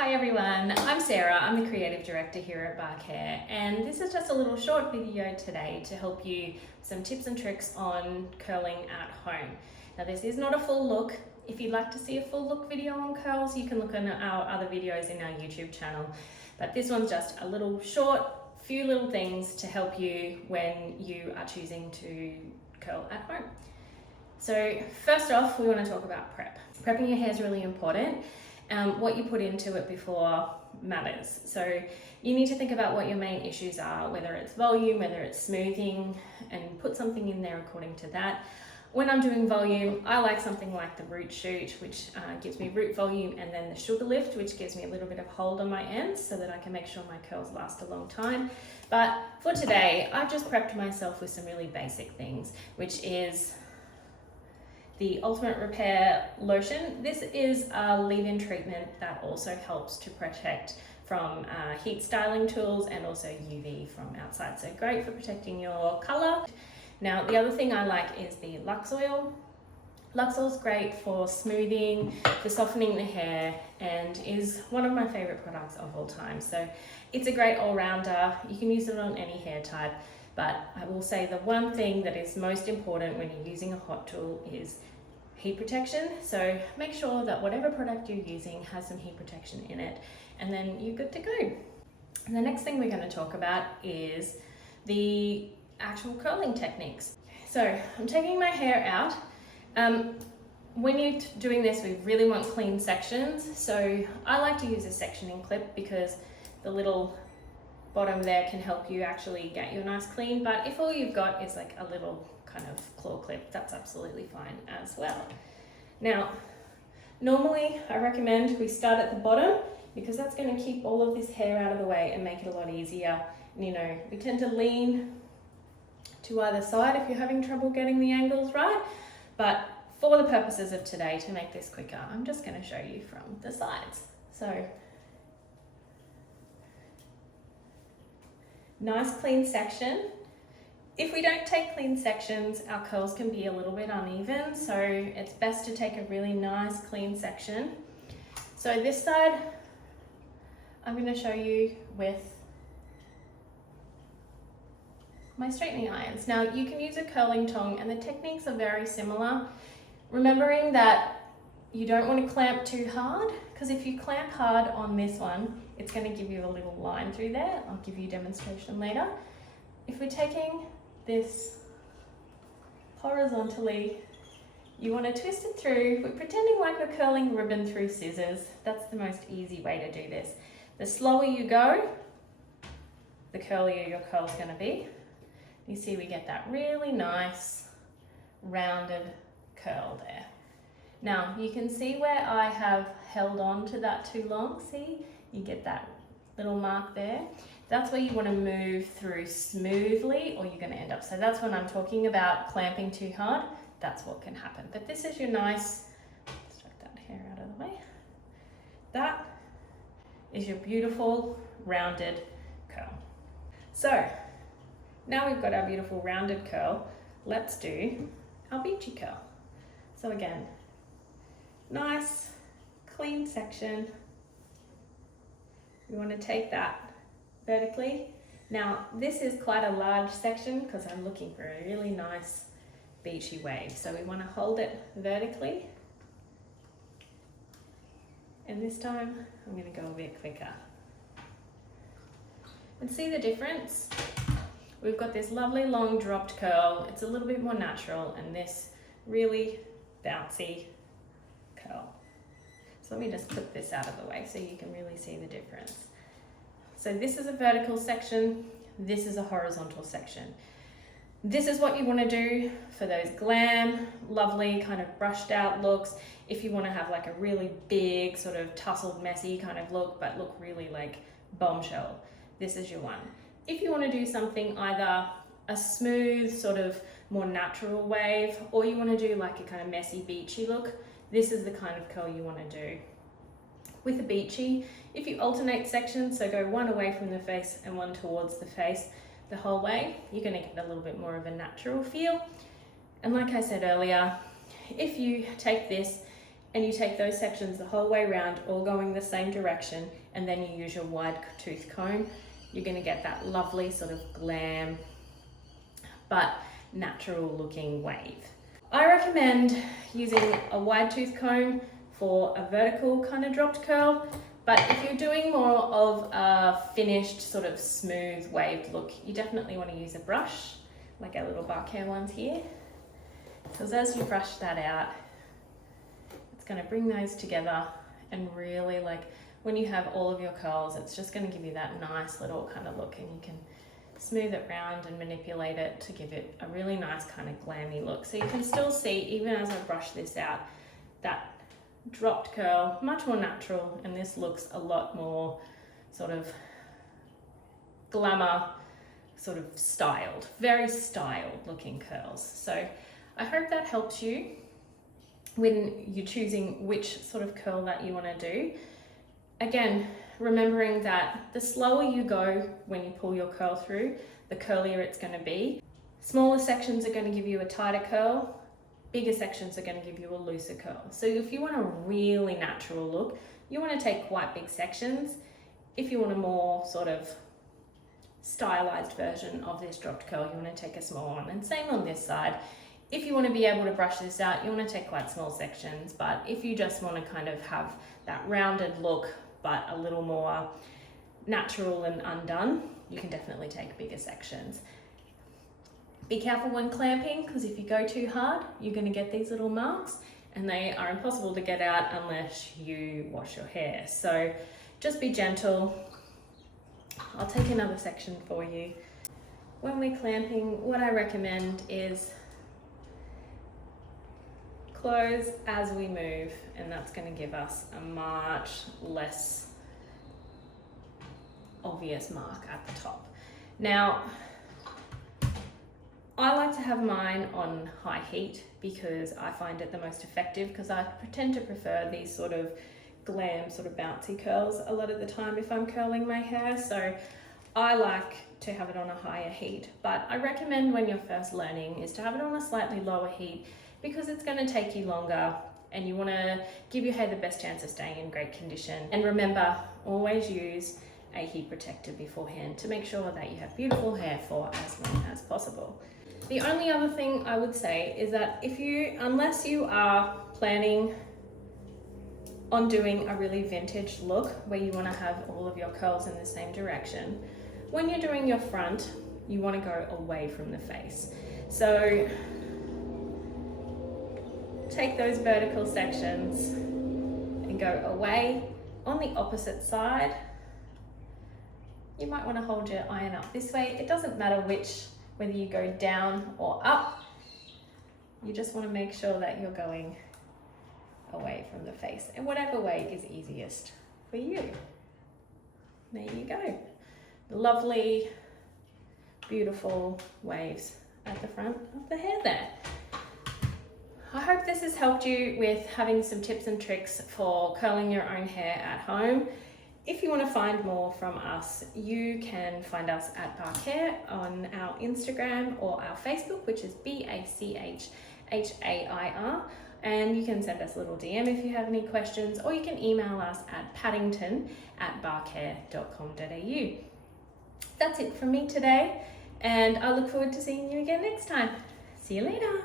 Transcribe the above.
Hi everyone, I'm Sarah. I'm the creative director here at Bark Hair, and this is just a little short video today to help you some tips and tricks on curling at home. Now this is not a full look. If you'd like to see a full look video on curls, you can look at our other videos in our YouTube channel. But this one's just a little short, few little things to help you when you are choosing to curl at home. So first off, we want to talk about prep. Prepping your hair is really important. What you put into it before matters. So you need to think about what your main issues are, whether it's volume, whether it's smoothing, and put something in there according to that. When I'm doing volume, I like something like the root shoot, which gives me root volume, and then the sugar lift, which gives me a little bit of hold on my ends so that I can make sure my curls last a long time. But for today, I've just prepped myself with some really basic things, which is the Ultimate Repair Lotion. This is a leave-in treatment that also helps to protect from heat styling tools and also UV from outside. So great for protecting your color. Now, the other thing I like is the Lux Oil. Lux Oil is great for smoothing, for softening the hair, and is one of my favorite products of all time. So it's a great all-rounder. You can use it on any hair type, but I will say the one thing that is most important when you're using a hot tool is heat protection. So make sure that whatever product you're using has some heat protection in it, and then you're good to go. And the next thing we're going to talk about is the actual curling techniques. So I'm taking my hair out. When you're doing this, we really want clean sections. So I like to use a sectioning clip because the little bottom there can help you actually get your nice clean. But if all you've got is like a little kind of claw clip, that's absolutely fine as well. Now, normally I recommend we start at the bottom because that's going to keep all of this hair out of the way and make it a lot easier. And, you know, we tend to lean to either side if you're having trouble getting the angles right, but for the purposes of today, to make this quicker, I'm just going to show you from the sides. So nice clean section. If we don't take clean sections, our curls can be a little bit uneven, so it's best to take a really nice clean section. So this side, I'm going to show you with my straightening irons. Now you can use a curling tong and the techniques are very similar. Remembering that you don't want to clamp too hard, because if you clamp hard on this one, it's going to give you a little line through there. I'll give you a demonstration later. If we're taking this horizontally, you want to twist it through. We're pretending like we're curling ribbon through scissors. That's the most easy way to do this. The slower you go, the curlier your curl's going to be. You see we get that really nice rounded curl there. Now you can see where I have held on to that too long. See, you get that little mark there. That's where you want to move through smoothly or you're going to end up. So that's when I'm talking about clamping too hard. That's what can happen. But this is your nice, let's take that hair out of the way. That is your beautiful rounded curl. So now we've got our beautiful rounded curl. Let's do our beachy curl. So again, nice clean section. We want to take that vertically. Now this is quite a large section because I'm looking for a really nice beachy wave. So we want to hold it vertically. And this time I'm going to go a bit quicker. And see the difference? We've got this lovely long dropped curl. It's a little bit more natural, and this really bouncy curl. So let me just put this out of the way so you can really see the difference. So this is a vertical section, this is a horizontal section. This is what you want to do for those glam, lovely kind of brushed out looks. If you want to have like a really big sort of tussled messy kind of look, but look really like bombshell, this is your one. If you want to do something either a smooth sort of more natural wave, or you want to do like a kind of messy beachy look, this is the kind of curl you want to do. With a beachy, if you alternate sections, so go one away from the face and one towards the face the whole way, you're going to get a little bit more of a natural feel. And like I said earlier, if you take this and you take those sections the whole way around, all going the same direction, and then you use your wide tooth comb, you're going to get that lovely sort of glam but natural looking wave. I recommend using a wide tooth comb for a vertical kind of dropped curl, but if you're doing more of a finished sort of smooth waved look, you definitely want to use a brush like our little bark hair ones here, because as you brush that out, it's going to bring those together and really, like, when you have all of your curls, it's just going to give you that nice little kind of look, and you can smooth it round and manipulate it to give it a really nice kind of glammy look. So you can still see, even as I brush this out, that dropped curl, much more natural, and this looks a lot more sort of glamour, sort of styled, very styled looking curls. So I hope that helps you when you're choosing which sort of curl that you want to do. Again, remembering that the slower you go when you pull your curl through, the curlier it's going to be. Smaller sections are going to give you a tighter curl, bigger sections are going to give you a looser curl. So if you want a really natural look, you want to take quite big sections. If you want a more sort of stylized version of this dropped curl, you want to take a small one, and same on this side. If you want to be able to brush this out, you want to take quite small sections, but if you just want to kind of have that rounded look but a little more natural and undone, you can definitely take bigger sections. Be careful when clamping, because if you go too hard, you're going to get these little marks, and they are impossible to get out unless you wash your hair. So just be gentle. I'll take another section for you. When we're clamping, what I recommend is close as we move, and that's going to give us a much less obvious mark at the top. Now, I like to have mine on high heat because I find it the most effective, because I tend to prefer these sort of glam, sort of bouncy curls a lot of the time if I'm curling my hair. So I like to have it on a higher heat, but I recommend when you're first learning is to have it on a slightly lower heat, because it's going to take you longer and you want to give your hair the best chance of staying in great condition. And remember, always use a heat protector beforehand to make sure that you have beautiful hair for as long as possible. The only other thing I would say is that unless you are planning on doing a really vintage look where you want to have all of your curls in the same direction, when you're doing your front, you want to go away from the face. So take those vertical sections and go away. On the opposite side, you might want to hold your iron up this way. It doesn't matter whether you go down or up. You just want to make sure that you're going away from the face, and whatever way is easiest for you. There you go. Lovely, beautiful waves at the front of the hair there. I hope this has helped you with having some tips and tricks for curling your own hair at home. If you want to find more from us, you can find us at Bark Hair on our Instagram or our Facebook, which is BACHHAIR, and you can send us a little DM if you have any questions, or you can email us at paddington@barkhair.com.au. That's it from me today, and I look forward to seeing you again next time. See you later.